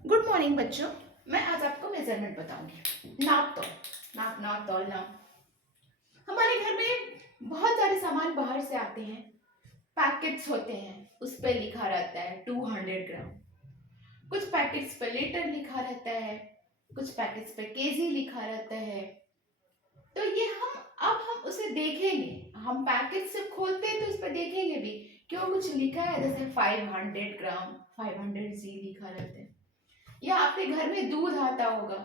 Good morning बच्चों। मैं आज आपको मेजरमेंट बताऊंगी। नाप तोल, नाप तोलना। हमारे घर में बहुत सारे सामान बाहर से आते हैं, पैकेट्स होते हैं, उस पर लिखा रहता है 200 ग्राम। कुछ पैकेट्स पे लीटर लिखा रहता है, कुछ पैकेट्स पे केजी लिखा रहता है। तो ये हम उसे देखेंगे, हम पैकेट से खोलते हैं तो उस पर देखेंगे भी क्यों कुछ लिखा है, जैसे 500 ग्राम 500 जी लिखा रहता है। या आपके घर में दूध आता होगा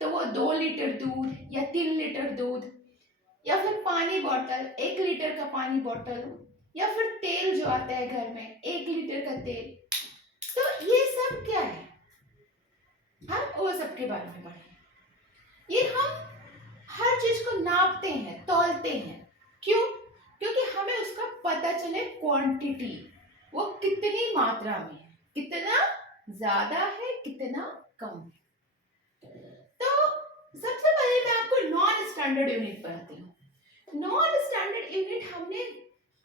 तो वो 2 लीटर दूध या 3 लीटर दूध, या फिर पानी बोतल 1 लीटर का पानी बोतल, या फिर तेल जो आता है घर में 1 लीटर का तेल। तो ये सब क्या है, हम वो सब के बारे में पढ़ें। ये हम हर चीज को नापते हैं, तौलते हैं। क्यों? क्योंकि हमें उसका पता चले क्वांटिटी, वो कितनी मात्रा में है, कितना ज्यादा है, कितना कम है। तो सबसे पहले मैं आपको नॉन स्टैंडर्ड यूनिट बताती हूँ। नॉन स्टैंडर्ड यूनिट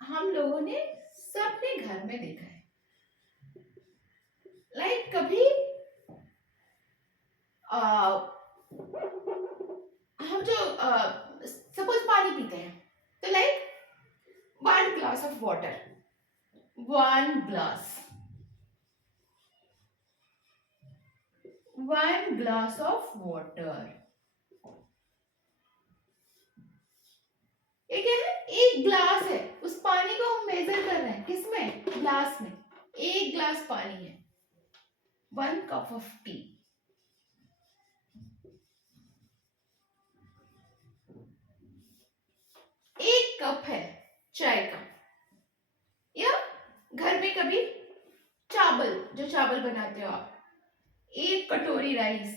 हम लोगों ने सबने घर में देखा है। लाइक कभी हम जो सपोज पानी पीते हैं तो like 1 glass of water, 1 glass, 1 glass of water, ये क्या है? 1 ग्लास है। उस पानी को हम मेजर कर रहे हैं किसमें? ग्लास में। 1 ग्लास पानी है। 1 कप ऑफ टी, 1 कप है चाय का। या घर में कभी चावल, जो चावल बनाते हो आप, 1 कटोरी राइस,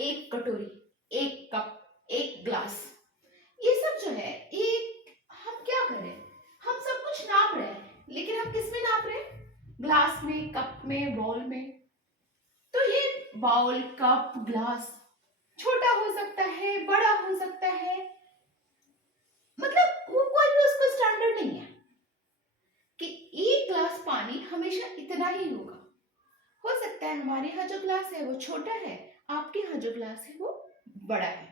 1 कटोरी, 1 कप, 1 ग्लास। ये सब जो है, एक हम क्या करें, हम सब कुछ नाप रहे हैं, लेकिन हम किस में नाप रहे हैं? ग्लास में, कप में, बाउल में। तो ये बाउल, कप, ग्लास छोटा हो सकता है, बड़ा हो सकता है, मतलब वो कोई भी उसको स्टैंडर्ड नहीं है कि 1 ग्लास पानी हमेशा इतना ही होगा। हो सकता है हमारे यहाँ जो ग्लास है वो छोटा है, आपके यहाँ जो ग्लास है वो बड़ा है।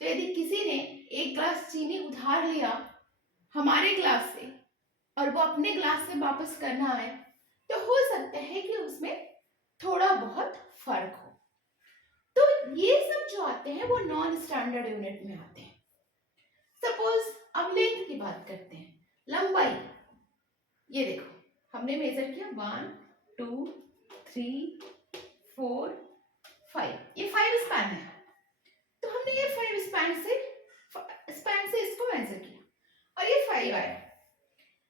तो यदि किसी ने 1 ग्लास चीनी उधार लिया हमारे ग्लास से और वो अपने ग्लास से वापस करना आए, तो हो सकता है कि उसमें थोड़ा बहुत फर्क हो। तो ये सब जो आते हैं वो नॉन स्टैंडर्ड यूनिट में आते हैं। सपोज अब लेंथ की बात करते हैं, लंबाई। ये देखो हमने मेजर किया 1 2 3 4 5, ये 5 स्पैन है। तो हमने ये 5 स्पैन से इसको मेजर किया और ये 5 आया।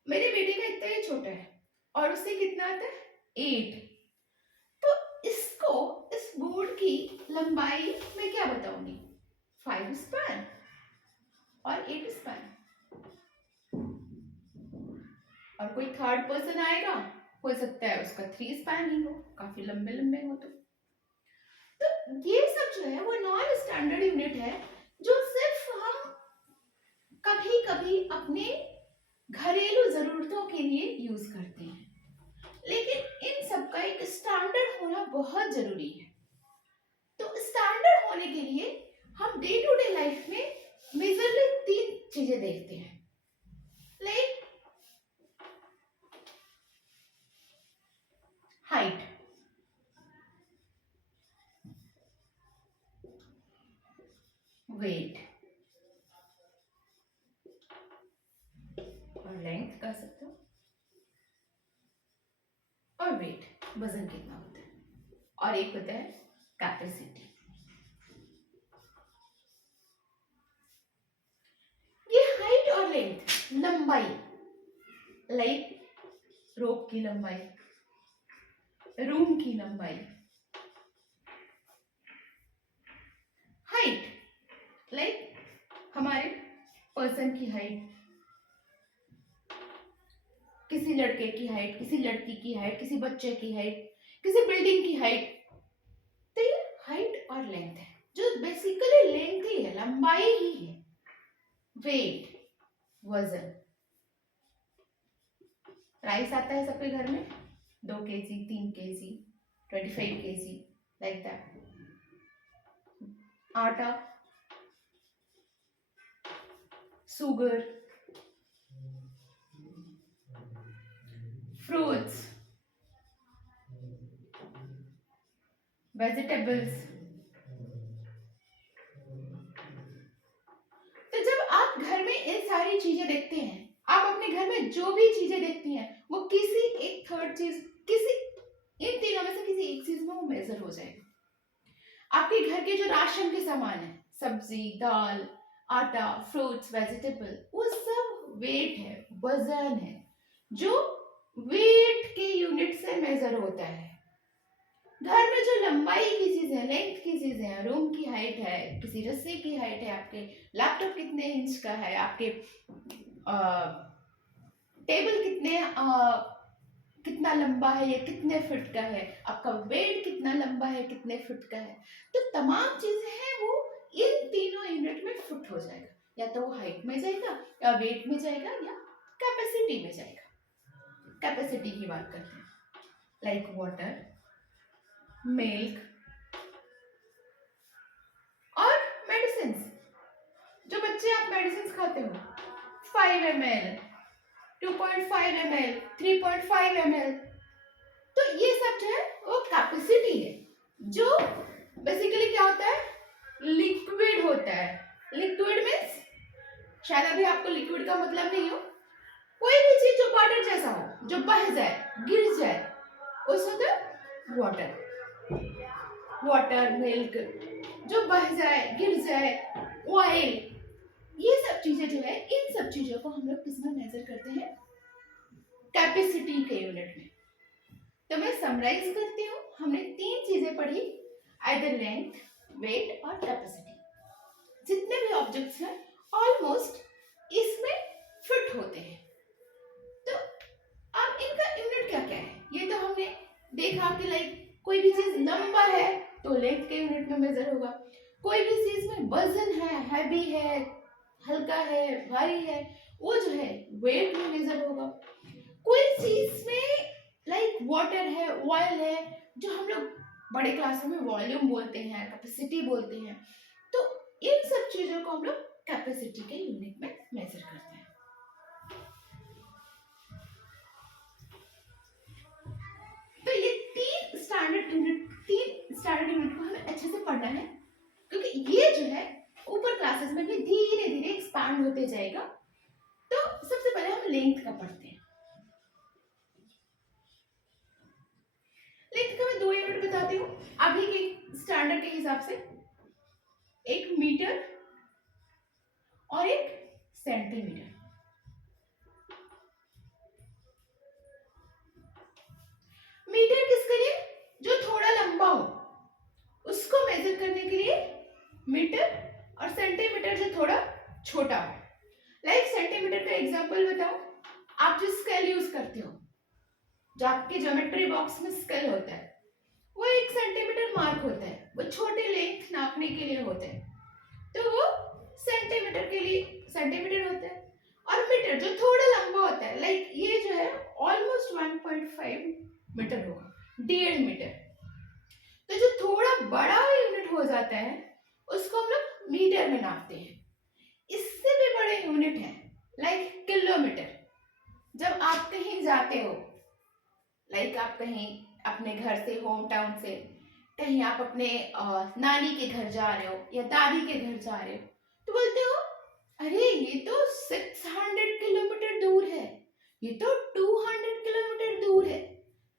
मेरे बेटे का इतना ही छोटा है और उससे कितना आता है? 8। तो इसको, इस बोर्ड की लंबाई मैं क्या बताऊंगी? 5 स्पैन और 8 स्पैन। और कोई थर्ड पर्सन आएगा, हो सकता है उसका 3 स्पैन ही हो, काफी लंबे लंबे हो। तो ये सब जो है वो नॉन स्टैंडर्ड यूनिट है, जो सिर्फ हम कभी कभी अपने घरेलू जरूरतों के लिए यूज करते हैं। लेकिन इन सब का एक स्टैंडर्ड होना बहुत जरूरी है। तो स्टैंडर्ड होने के लिए हम डे टू डे लाइफ में मेजरली 3 चीजें देखते हैं। लाइक हाइट, वेट और लेंथ कह सकते हो, और वेट वजन कितना होता है, और एक होता है कैपेसिटी। ये हाइट और लेंथ, लंबाई, लाइक रोप की लंबाई, रूम की लंबाई। हाइट लाइक हमारे पर्सन की हाइट, किसी लड़के की हाइट, किसी लड़की की हाइट, किसी बच्चे की हाइट, किसी बिल्डिंग की हाइट। तो ये हाइट और लेंथ है, जो बेसिकली लेंथ ही है, लंबाई ही है। वेट, वजन। राइस आता है सबके घर में, 2 kg, 3 kg, 25 kg, like that. आटा, sugar, fruits, vegetables. तो जब आप घर में इन सारी चीजें देखते हैं, आप अपने घर में जो भी चीजें देखती हैं वो किसी एक थर्ड चीज, किसी इन तीनों में से किसी एक चीज में वो मेजर हो जाएगा। आपके घर के जो राशन के सामान है, सब्जी, दाल, आटा, फ्रूट्स, वेजिटेबल, वो सब वेट है, वजन है, जो वेट के यूनिट से मेजर होता है। घर में जो लंबाई की चीज है, लेंथ की चीज है, रूम की हाइट है, किसी रस्सी की हाइट है, आपके लैपटॉप कितने इंच का है, आपके टेबल कितना लंबा है या कितने फुट का है, आपका बेड कितना लंबा है, कितने फुट का है, तो तमाम चीजें हैं वो इन तीनों यूनिट में फुट हो जाएगा। या तो वो हाइट में जाएगा, या वेट में जाएगा, या कैपेसिटी में जाएगा। कैपेसिटी की बात करते हैं, लाइक वाटर, मिल्क और मेडिसिन। जो बच्चे आप मेडिसिन खाते हो, 5 ml, 2.5 ml, 3.5 ml, तो ये सब जो है वो कैपेसिटी है, जो बेसिकली क्या होता है, लिक्विड होता है। लिक्विड मीन्स, शायद अभी आपको लिक्विड का मतलब नहीं हो, कोई भी चीज जो वाटर जैसा हो, जो बह जाए, गिर जाए, उस होता है वाटर। वाटर, मिल्क, जो बह जाए, गिर जाए, ऑयल, ये सब चीजें जो है, इन सब चीजों को हम लोग किसमें मेजर करते हैं, कैपेसिटी के यूनिट में। तो मैं समराइज करती हूँ, हमने 3 चीजें पढ़ी, आइदर लेंथ, वेट और कैपेसिटी। जितने भी ऑब्जेक्ट्स हैं ऑलमोस्ट इसमें फिट होते हैं। तो अब इनका यूनिट क्या क्या है, ये तो हमने देखा कि लाइक कोई भी चीज लंबा है तो लेंथ के यूनिट में मेजर होगा, कोई भी चीज में वजन है, हैवी है, हल्का है, भारी है, वो जो है वेट में मेजर होगा। कोई चीज में लाइक वाटर है, ऑयल है, जो हम लोग बड़े क्लासों में वॉल्यूम बोलते हैं, कैपेसिटी बोलते हैं, तो इन सब चीजों को हम लोग कैपेसिटी के यूनिट में मेजर करते हैं। तो ये 3 स्टैंडर्ड यूनिट को हमें अच्छे से पढ़ना है, क्योंकि ये जो है ऊपर क्लासेस में भी धीरे धीरे एक्सपांड होते जाएगा। तो सबसे पहले हम लेंथ का पढ़ते हैं। लेंथ का मैं 2 यूनिट बताती हूँ अभी के स्टैंडर्ड के हिसाब से, एक मीटर और एक सेंटीमीटर। मीटर किसके लिए, जो थोड़ा लंबा हो उसको मेजर करने के लिए मीटर, और सेंटीमीटर जो थोड़ा छोटा हो। लाइक सेंटीमीटर का एग्जांपल बताओ, आप जो स्केल यूज करते हो, जो आपके ज्योमेट्री बॉक्स में स्केल होता है, वो 1 सेंटीमीटर मार्क होता है, वो छोटे लेंथ नापने के लिए होता है, तो वो सेंटीमीटर के लिए सेंटीमीटर होता है। और मीटर जो थोड़ा लंबा होता है, लाइक ये जो है ऑलमोस्ट 1.5 मीटर होगा, 1.5 मीटर। तो जो थोड़ा बड़ा यूनिट हो जाता है उसको हम लोग मीटर में नापते हैं। इससे भी बड़े यूनिट है लाइक किलोमीटर। जब आप कहीं जाते हो, लाइक आप कहीं अपने घर से, होम टाउन से कहीं आप अपने नानी के घर जा रहे हो या दादी के घर जा रहे हो, तो बोलते हो अरे ये तो 600 किलोमीटर दूर है, ये तो 200 किलोमीटर दूर है,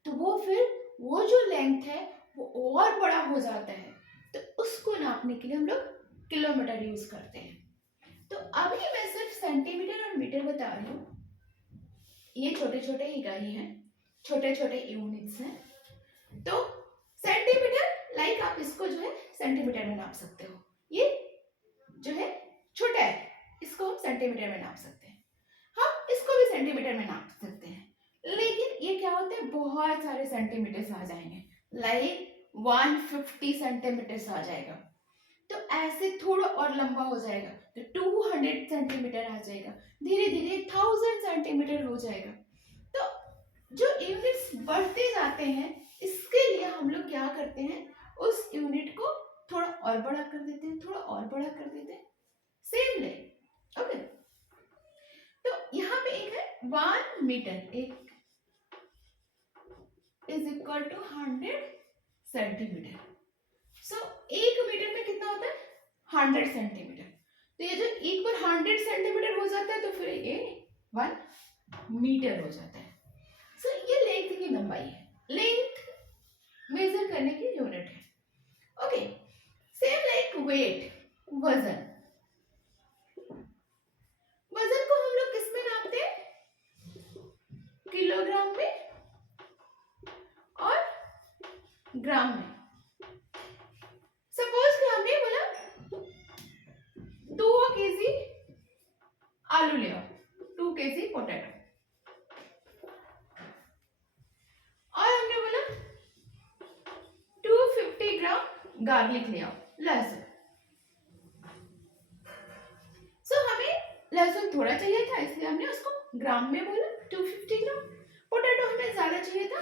तो वो फिर वो जो लेंथ है वो और बड़ा हो जाता है, तो उसको नापने के लिए हम लोग किलोमीटर यूज करते हैं। तो अभी मैं सिर्फ सेंटीमीटर और मीटर बता रही हूँ, ये छोटे छोटे इकाई हैं, छोटे छोटे यूनिट्स हैं। तो सेंटीमीटर लाइक आप इसको जो है सेंटीमीटर में नाप सकते हो, ये जो है छोटा है, इसको हम सेंटीमीटर में नाप सकते हैं, हम इसको भी सेंटीमीटर में नाप सकते हैं। लेकिन ये क्या होता है, बहुत सारे सेंटीमीटर्स आ जाएंगे, लाइक 150 सेंटीमीटर्स आ जाएगा, तो ऐसे थोड़ा और लंबा हो जाएगा तो 200 सेंटीमीटर आ जाएगा, धीरे धीरे 1000 सेंटीमीटर हो जाएगा। तो जो यूनिट्स बढ़ते जाते हैं, इसके लिए हम लोग क्या करते हैं, उस यूनिट को थोड़ा और बड़ा कर देते हैं, थोड़ा और बड़ा कर देते हैं, सेम लाइक। ओके, तो यहाँ पे एक है 1 मीटर, एक is equal to 100 centimetre. So 1 metre में कितना होता है, 100 सेंटीमीटर। तो ये जो एक बार 100 सेंटीमीटर हो जाता है तो फिर ये 1 मीटर हो जाता है। सो ये लेंथ की लंबाई है, लेंथ मेजर करने की यूनिट है। ओके, सेम लाइक वेट, वजन। वजन को हम लोग किस में नापते हैं, किलोग्राम में और ग्राम में। सपोज कि हमने बोला 2 केजी आलू ले आओ, 2 केजी पोटैटो, और हमने बोला 250 ग्राम गार्लिक ले आओ, लहसुन। सो हमें लहसुन थोड़ा चाहिए था इसलिए हमने उसको ग्राम में बोला 250 ग्राम। पोटैटो हमें ज्यादा चाहिए था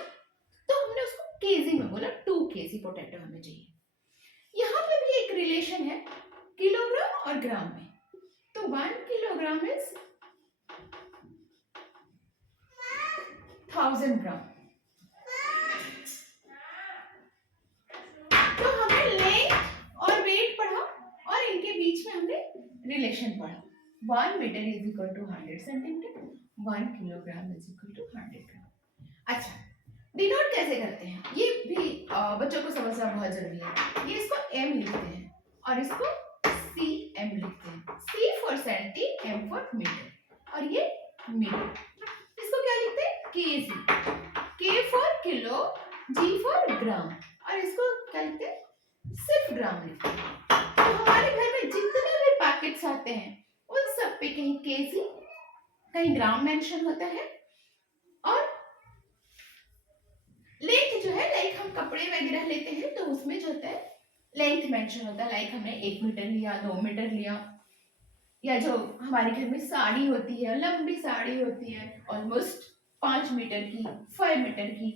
तो हमने उसको केजी में बोला, 2 केजी पोटैटो हमें चाहिए। यहाँ पे भी एक रिलेशन है किलोग्राम और ग्राम में। तो 1 किलोग्राम इज 1000 ग्राम। तो हमने लेंथ और वेट पढ़ा और इनके बीच में हमने रिलेशन पढ़ा। 1 metre is equal to 100 centimetre, 1 kilogram is equal to 100 gram. अच्छा, डिनोट कैसे करते हैं ये भी बच्चों को समझना बहुत जरूरी है। ये इसको m लिखते हैं और इसको cm लिखते हैं। c for centi, m for metre, और ये मीटर। इसको क्या लिखते हैं, kg, k for kilo, g for gram, और इसको क्या लिखते हैं, सिर्फ ग्राम लिखते हैं। तो हमारे घर में जितने भी पैकेट्स आते हैं उन सब पे कहीं kg, कहीं ग्राम मेंशन होता है, और लेंथ जो है, लाइक हम कपड़े वगैरह लेते हैं तो उसमें जो होता है लेंथ मेंशन होता है। लाइक हमने 1 मीटर लिया, 2 मीटर लिया, या जो हमारे घर में साड़ी होती है, लंबी साड़ी होती है ऑलमोस्ट 5 मीटर की, 5 मीटर की।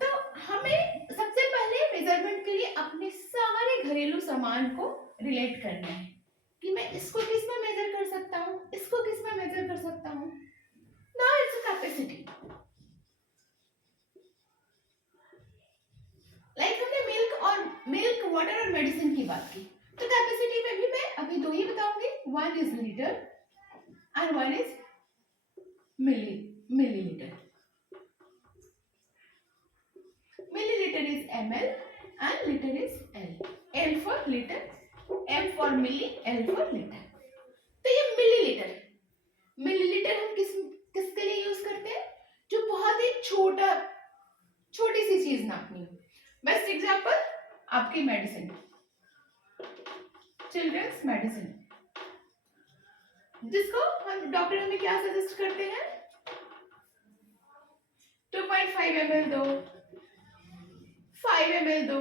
तो हमें सबसे पहले मेजरमेंट के लिए अपने सारे घरेलू सामान को रिलेट करना है कि मैं इसको किस में मेजर कर सकता हूँ, इसको किस में मेजर कर सकता हूँ। Now its capacity. लाइक हमने मिल्क, वाटर और मेडिसिन की बात की, तो कैपेसिटी में भी मैं अभी 2 ही बताऊंगी। 1 is litre and 1 is millilitre. Millilitre is ml and litre is l। l for litre, m for milli, l for litre. तो ये मिलीलीटर। मिलीलीटर हम किसके लिए यूज करते हैं, जो बहुत ही छोटी सी चीज नापनी हो। बेस्ट एग्जांपल आपकी मेडिसिन, चिल्ड्रंस मेडिसिन, जिसको हम डॉक्टर हमें क्या सजेस्ट करते हैं, 2.5 ml दो, 5 ml दो।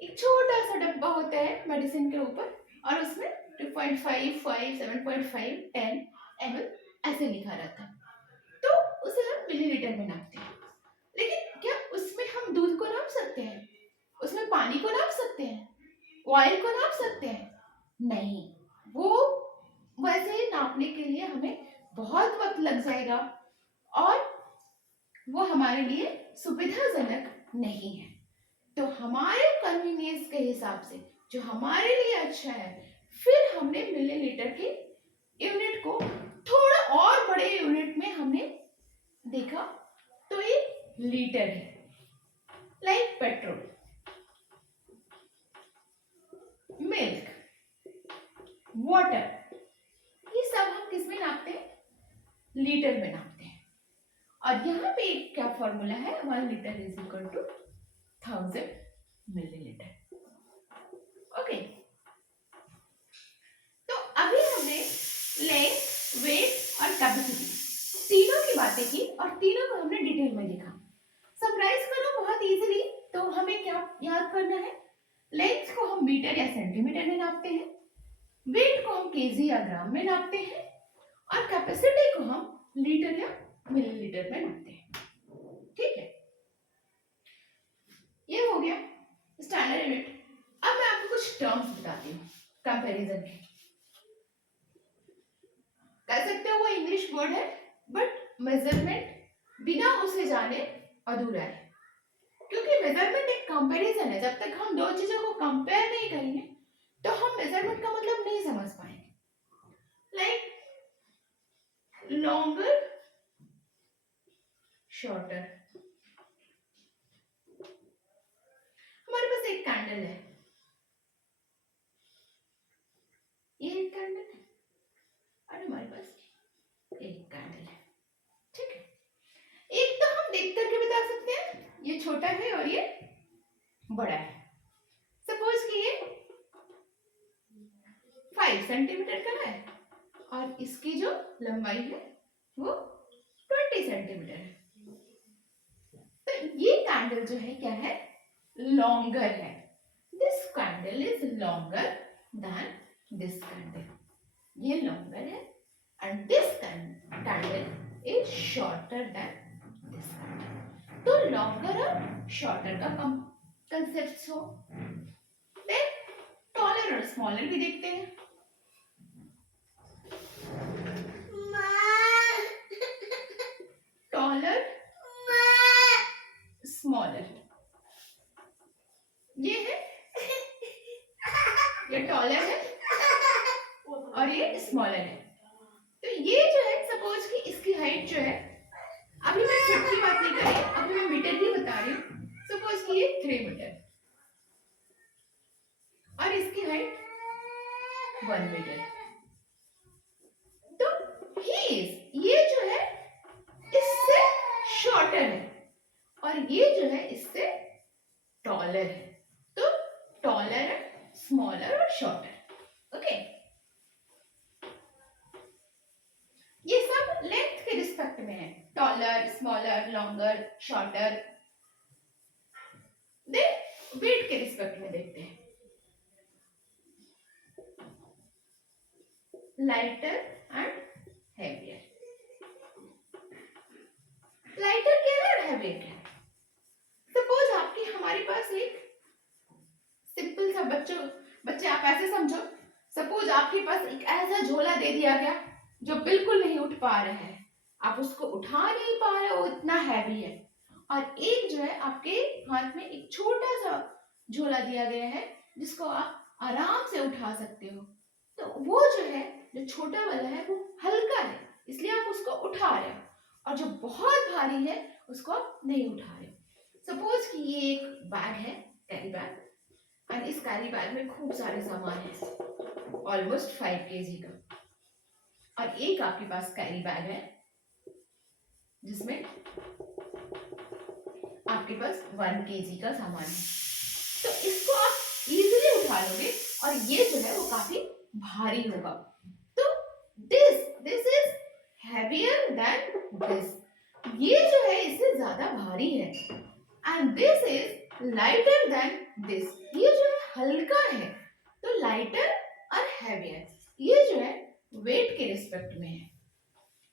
एक छोटा सा डब्बा होता है मेडिसिन के ऊपर और उसमें 2.5, 5, 7.5, 10 ml ऐसे लिखा रहता है। तो उसे हम मिलीलीटर में नापते हैं। लेकिन क्या उसमें हम दूध को नाप सकते हैं, उसमें पानी को नाप सकते हैं, ऑयल को नाप सकते हैं? नहीं, वो वैसे ही नापने के लिए हमें बहुत वक्त लग जाएगा और वो हमारे लिए सुविधाजनक नहीं है। तो हमारे कन्वीनियंस के हिसाब से जो हमारे लिए अच्छा है, फिर हमने मिलीलीटर के यूनिट को थोड़ा और बड़े यूनिट में हमने देखा तो ये लीटर है। लाइक पेट्रोल, मिल्क, वाटर, ये सब हम किस में नापते हैं, लीटर में नापते हैं। और यहाँ पे एक क्या फॉर्मूला है, 1 litre is equal to 1000 millilitre. Okay, तो अभी हमने लेंथ, वेट और कैपेसिटी तीनों की बातें की और तीनों को हमने डिटेल में देखा। समराइज करो बहुत इजीली, तो हमें क्या याद करना है, लेंथ को हम मीटर या सेंटीमीटर में नापते हैं, वेट को हम केजी या ग्राम में नापते हैं, और कैपेसिटी को हम लीटर या मिलीलीटर में नापते हैं। गया स्टैंडर्ड यूनिट। अब मैं आपको कुछ टर्म्स बताती हूँ कंपैरिजन के। कह सकते हो वो इंग्लिश वर्ड है, बट मेजरमेंट बिना उसे जाने अधूरा है, क्योंकि मेजरमेंट एक कंपैरिजन है। जब तक हम दो चीजों को कंपेयर नहीं करेंगे तो हम मेजरमेंट का मतलब नहीं समझ पाएंगे। Like longer, shorter. हमारे पास एक कैंडल है, ये एक कैंडल है, और हमारे पास एक कैंडल है, ठीक है। एक तो हम देख करके बता सकते हैं ये छोटा है और ये बड़ा है। सपोज कि ये 5 सेंटीमीटर का है और इसकी जो लंबाई है वो 20 सेंटीमीटर है। तो ये कैंडल जो है क्या है, लॉन्गर है। This candle is longer than this candle, ये लॉन्गर है, and this candle is shorter than this candle. तो लॉन्गर और शॉर्टर का कंसेप्ट हो। देन टॉलर और स्मॉलर भी देखते हैं। टॉलर, स्मॉलर, ये है, ये टॉलर है और ये स्मॉलर है। तो ये जो है सपोज कि इसकी हाइट जो है, अभी मैं फुट की बात नहीं कर रही, अभी मैं मीटर की बता रही हूँ। सपोज कि ये 3 मीटर और इसकी हाइट 1 मीटर। तो ये जो है इससे शॉर्टर है और ये जो है इससे टॉलर है। तो टॉलर, स्मॉलर और शॉर्टर। ओके, ये सब लेंथ के रिस्पेक्ट में है, taller, smaller, longer, shorter. Then weight के रिस्पेक्ट में देखते हैं, लाइटर एंड हेवियर। लाइटर क्या है और हेवियर क्या है? सपोज आपकी हमारे पास एक सिंपल सा बच्चे आप ऐसे समझो, सपोज आपके पास एक ऐसा झोला दे दिया गया जो बिल्कुल नहीं उठ पा रहे हैं, आप उसको उठा नहीं पा रहे हो, इतना हैवी है। और एक जो है आपके हाथ में एक छोटा सा झोला दिया गया है जिसको आप आराम से उठा सकते हो। तो वो जो है, जो छोटा वाला है वो हल्का है, इसलिए आप उसको उठा रहे हो, और जो बहुत भारी है उसको आप नहीं उठा रहे। सपोज कि ये एक बैग है, कैरी बैग, और इस कैरी बैग में खूब सारे सामान है, ऑलमोस्ट 5 kg का। और एक आपके पास कैरी बैग है जिसमें आपके पास 1 kg का सामान है। तो इसको आप इजीली उठा लोगे और ये जो है वो काफी भारी होगा। तो this is heavier than this, ये जो है इससे ज्यादा भारी है, and this is lighter than this, ये जो है हल्का है। तो लाइटर और हेवियर, ये जो है वेट के रिस्पेक्ट में है।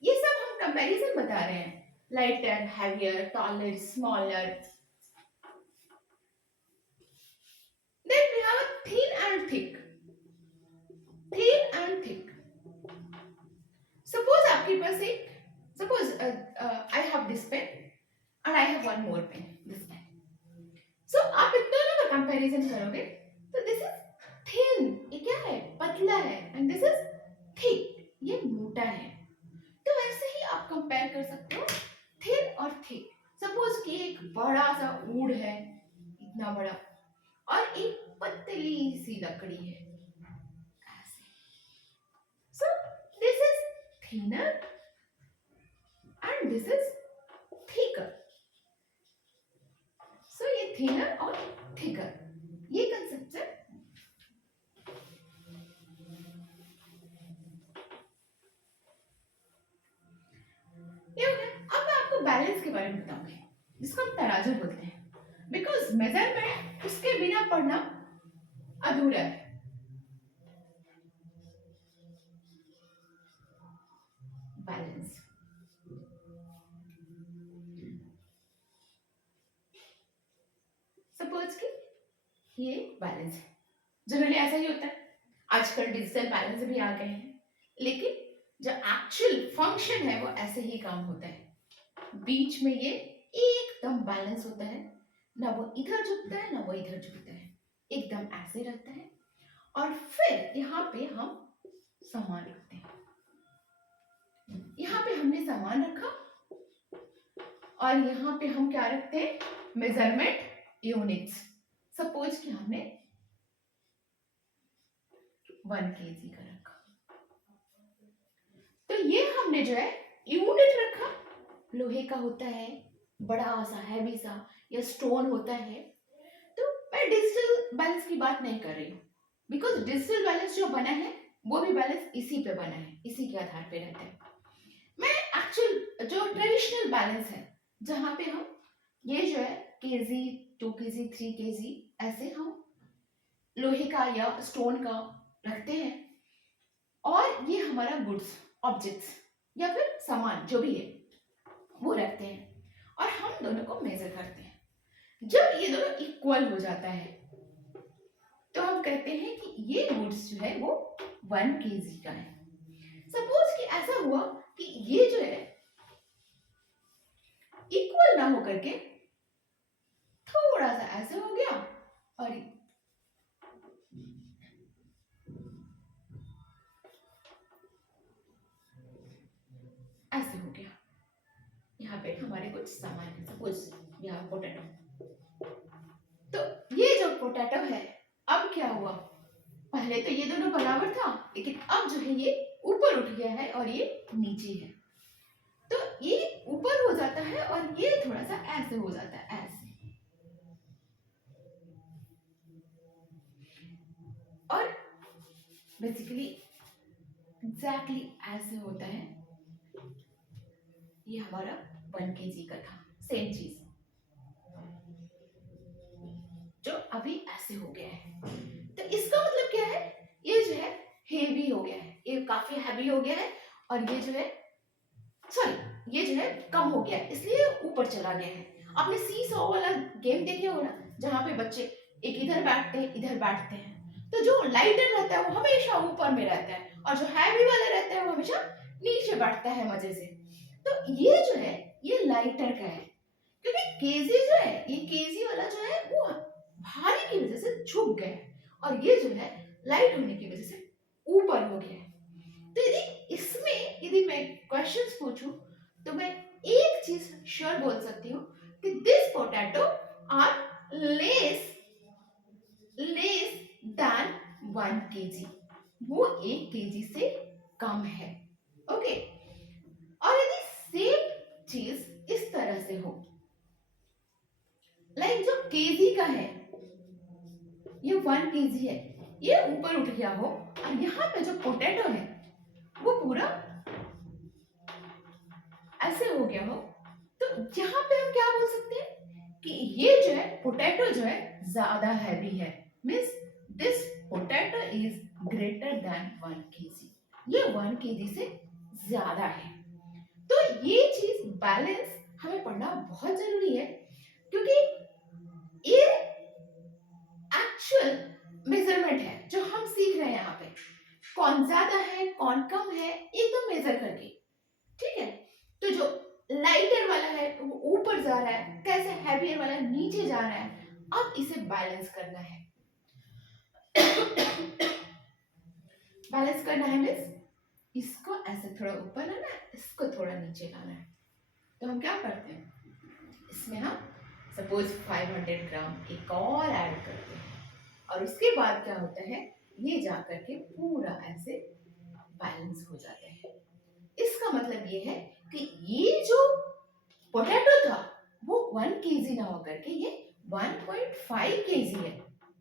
ये सब हम कंपैरिजन बता रहे हैं, lighter, heavier, taller, smaller. Then we have a thin and thick. Thin and thick. Suppose आपके पास एक, suppose I have this pen and I have one more pen, this pen. So आप इन दोनों का कंपैरिजन करोगे तो this is thin, ये क्या है, पतला है, and this is thick, ये मोटा है। तो वैसे ही आप कंपेयर कर सकते हो thin और thick। सपोज कि एक बड़ा सा ऊड है, इतना बड़ा, और एक पतली सी लकड़ी है ऐसे। So this is thinner and this is thicker. So ये thinner और thicker, ये कंसेप्ट है। ये हो गया। अब मैं आपको बैलेंस के बारे में बताऊंगी, जिसको हम तराजू बोलते हैं, बिकॉज मेजरमेंट उसके बिना पढ़ना अधूरा है। बैलेंस, सपोज कि ये बैलेंस है। जनरली ऐसा ही होता है, आजकल डिजिटल बैलेंस भी आ गए हैं, लेकिन जो एक्चुअल फंक्शन है वो ऐसे ही काम होता है। बीच में ये एकदम बैलेंस होता है, ना वो इधर झुकता है ना वो इधर झुकता है, एकदम ऐसे रहता है। और फिर यहाँ पे हम सामान रखते हैं। यहाँ पे हमने सामान रखा और यहाँ पे हम क्या रखते हैं, मेजरमेंट यूनिट्स। सपोज कि हमने 1 kg का रखा, तो ये हमने जो है यूनिट रखा, लोहे का होता है, बड़ा सा हैवी सा, या स्टोन होता है। तो मैं डिजिटल बैलेंस की बात नहीं कर रही हूँ, बिकॉज डिजिटल बैलेंस जो बना है वो भी बैलेंस इसी पे बना है, इसी के आधार पे रहता है। मैं एक्चुअल जो ट्रेडिशनल बैलेंस है, जहाँ पे हम ये जो है केजी, 2 kg, 3 kg ऐसे हम लोहे का या स्टोन का रखते हैं, और ये हमारा गुड्स, ऑब्जेक्ट्स या फिर सामान जो भी है वो रखते हैं, और हम दोनों को मेजर करते हैं। जब ये दोनों इक्वल हो जाता है तो हम कहते हैं कि ये गुड्स जो है वो 1 kg का है। सपोज कि ऐसा हुआ कि ये जो है इक्वल ना होकर के थोड़ा सा ऐसे हो गया और ऐसे हो गया। यहाँ पे हमारे कुछ सामान है, सपोज यहाँ पोटैटो। तो ये जो पोटैटो है, अब क्या हुआ, पहले तो ये दोनों बराबर था, लेकिन अब जो है ये ऊपर उठ गया है और ये नीचे है। तो ये ऊपर हो जाता है और ये थोड़ा सा ऐसे हो जाता है, ऐसे। और बेसिकली एग्जैक्टली ऐसे होता है। ये हमारा 1 kg का था, सेम चीज, जो अभी ऐसे हो गया है। तो इसका मतलब क्या है, ये जो है हेवी हो गया है, ये काफी हैवी हो गया है, और ये जो है सॉरी ये जो है कम हो गया है, इसलिए ऊपर चला गया है। आपने सी सॉ वाला गेम देखे हो ना, जहाँ पे बच्चे एक इधर बैठते हैं इधर बैठते हैं, तो जो लाइटर रहता है वो हमेशा ऊपर में रहता है, और जो हैवी वाला रहता है वो हमेशा नीचे बैठता है मजे से। तो ये जो है ये लाइटर का है, क्योंकि केजी जो है, ये केजी वाला जो है वो भारी की वजह से झुक गया है, और ये जो है लाइट होने की वजह से ऊपर हो गया है। तो यदि इसमें यदि मैं क्वेश्चंस पूछूं तो मैं एक चीज श्योर बोल सकती हूँ कि this potato are less less than 1 kg, वो 1 kg से कम है। ओके, और यदि सेम चीज इस तरह से हो, लाइक जो केजी का है ये 1 kg है, ये ऊपर उठ गया हो, और यहाँ पे जो पोटैटो है वो पूरा ऐसे हो गया हो, तो यहाँ पे हम क्या बोल सकते हैं कि ये जो है पोटैटो जो है ज्यादा हैवी है, means this potato is greater than 1 kg, ये 1 kg से ज्यादा है। तो ये चीज बैलेंस हमें पढ़ना बहुत जरूरी है, क्योंकि ये एक्चुअल मेजरमेंट है जो हम सीख रहे हैं। यहाँ पे कौन ज्यादा है कौन कम है एकदम मेजर करके, ठीक है। तो जो लाइटर वाला है वो ऊपर जा रहा है, कैसे हैवियर वाला नीचे जा रहा है, अब इसे बैलेंस करना है। बैलेंस करना है मीन्स इसको ऐसे थोड़ा ऊपर लाना है, इसको थोड़ा नीचे लाना है। तो हम क्या करते हैं, इसमें हम सपोज 500 ग्राम एक और ऐड करते हैं, और उसके बाद क्या होता है, ये जा करके पूरा ऐसे बैलेंस हो जाता है। इसका मतलब ये है कि ये जो पोटैटो था वो 1 kg ना होकर के ये 1.5 kg है,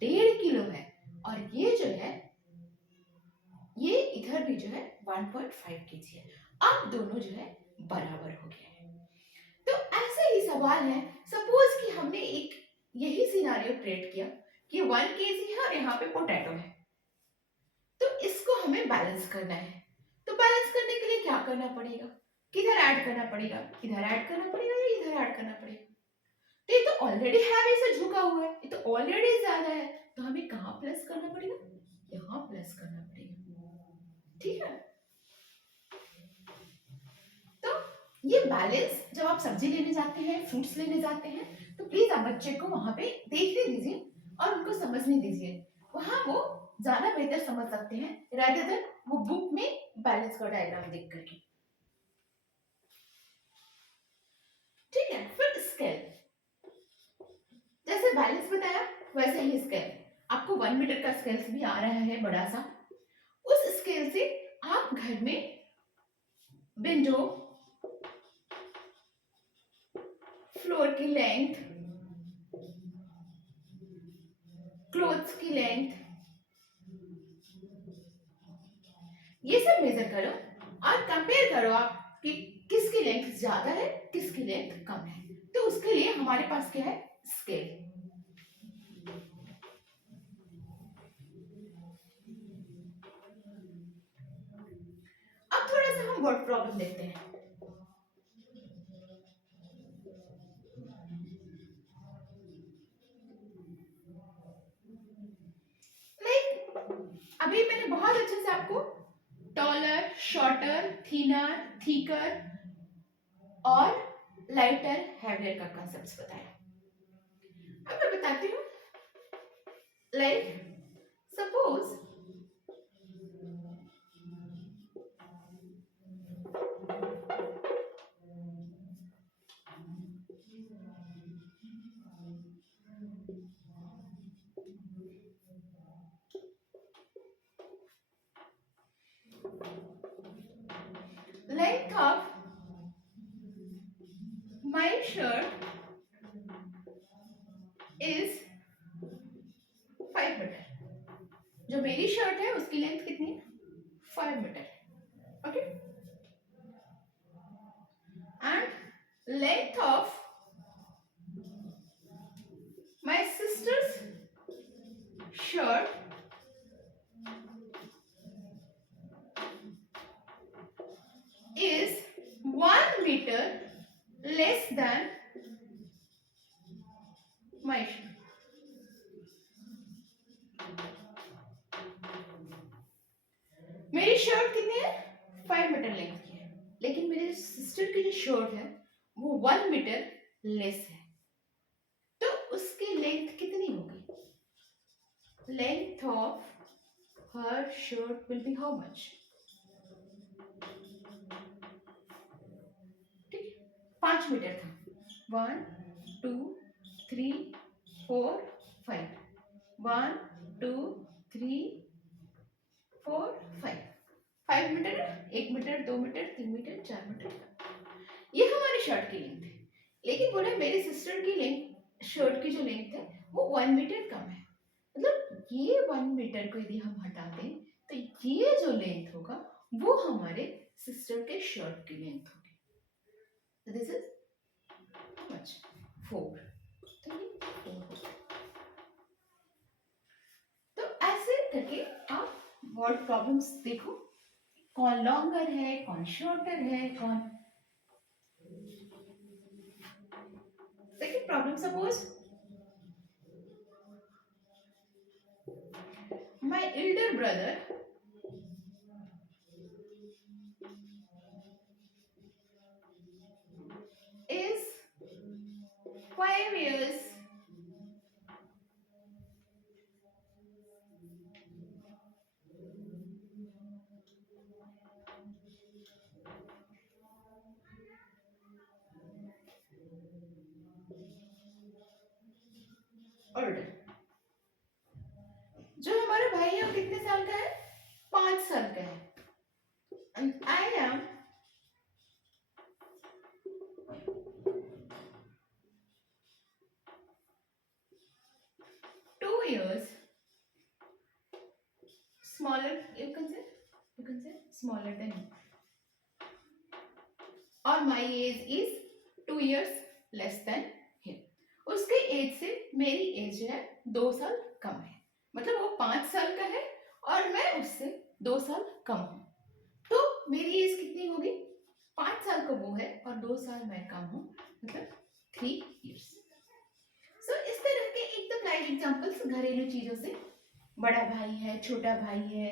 1.5 किलो है, और ये जो है ये इधर भी जो है 1.5 kg है। अब दोनों जो है बराबर हो गए हैं। तो ऐसे ही सवाल है, सपोज कि हमने एक यही सिनारियो क्रिएट किया कि 1 kg है और यहाँ पे पोटैटो है, तो इसको हमें बैलेंस करना है। तो बैलेंस करने के लिए क्या करना पड़ेगा, किधर ऐड करना पड़ेगा, इधर ऐड करना पड़ेगा या इधर ऐड करना पड़ेगा। तो ये तो ऑलरेडी हैवी से झुका हुआ है, ये तो ऑलरेडी ज्यादा है, तो हमें कहाँ प्लस करना पड़ेगा, यहाँ प्लस करना पड़ेगा, ठीक है। तो ये बैलेंस जब आप सब्जी लेने जाते हैं, फ्रूट्स लेने जाते हैं, तो प्लीज आप बच्चे को वहां पे देखने दीजिए और उनको समझने दीजिए, वहां वो ज्यादा बेहतर समझ सकते हैं rather than वो बुक में बैलेंस का डायग्राम देख करके, ठीक है। फिर स्केल, जैसे बैलेंस बताया वैसे ही स्केल, आपको 1 मीटर का स्केल भी आ रहा है बड़ा सा, उस स्केल से आप घर में विंडो, फ्लोर की लेंथ, क्लोथ्स की लेंथ, ये सब मेजर करो और कंपेयर करो आप कि किसकी लेंथ ज्यादा है, किसकी लेंथ कम है। तो उसके लिए हमारे पास क्या है, स्केल। अब थोड़ा सा हम वर्ड प्रॉब्लम देखते हैं। अभी मैंने बहुत अच्छे से आपको टॉलर, शॉर्टर, थिनर, थीकर और लाइटर, हैवियर का कॉन्सेप्ट्स बताया। अब मैं बताती हूँ, like suppose length of my shirt is 5 metre. जो मेरी शर्ट है उसकी लेंथ कितनी है, 5 metre, okay. And length of my sister's shirt is 1 meter less than my shirt। मेरी शर्ट कितनी है, 5 मीटर लेंथ की है, लेकिन मेरे सिस्टर की जो शर्ट है वो 1 मीटर लेस है, तो उसकी लेंथ कितनी होगी, length of her shirt will be how much, ठीक, 5 मीटर था, 1 2 3 4 5, 1 2 3 4 5, 5 metre, 1 metre, 2 metre, 3 metre, 4 metre, ये हमारी शर्ट की लेंथ है। लेकिन बोले मेरी सिस्टर की लेंथ, शर्ट की जो लेंथ है वो 1 मीटर कम है, मतलब ये 1 मीटर को यदि हम हटा दें तो ये जो लेंथ होगा वो हमारे सिस्टर के शर्ट की लेंथ होगी, तो दिस इज हाउ मच, 4, तो ये 4 होगा। तो ऐसे करके आप वर्ड प्रॉब्लम्स देखो, कौन लॉन्गर है, कौन शॉर्टर है, कौन, देखिए problem suppose my elder brother is 5 years older। जो हमारा भाई है वो कितने साल का है, 5 साल का है, and I am 2 years smaller, you can say smaller than him, और my age is 2 years less than him। उसके एज से मेरी एज जो है 2 साल कम है, मतलब वो 5 साल का है और मैं उससे 2 साल कम हूँ, तो मेरी एज कितनी होगी, 5 साल का वो है और 2 साल मैं कम हूँ, मतलब 3 years। सो इस तरह के एकदम लाइव एग्जांपल्स घरेलू चीजों से। बड़ा भाई है, छोटा भाई है,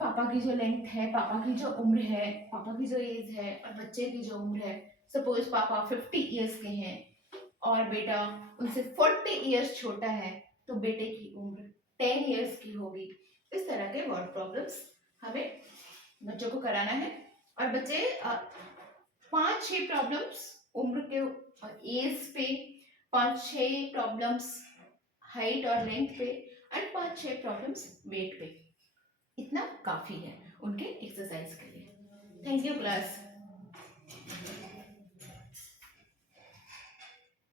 पापा की जो लेंथ है, पापा की जो उम्र है, पापा की जो एज है और बच्चे की जो उम्र है। सपोज पापा 50 इयर्स के हैं और बेटा उनसे 40 इयर्स छोटा है, तो बेटे की उम्र 10 इयर्स की होगी। इस तरह के वर्ड प्रॉब्लम्स हमें बच्चों को कराना है। और बच्चे 5-6 प्रॉब्लम्स उम्र के एज पे, 5-6 प्रॉब्लम्स हाइट और लेंथ पे एंड 5-6 प्रॉब्लम्स वेट पे, इतना काफी है उनके एक्सरसाइज के लिए। Thank you class.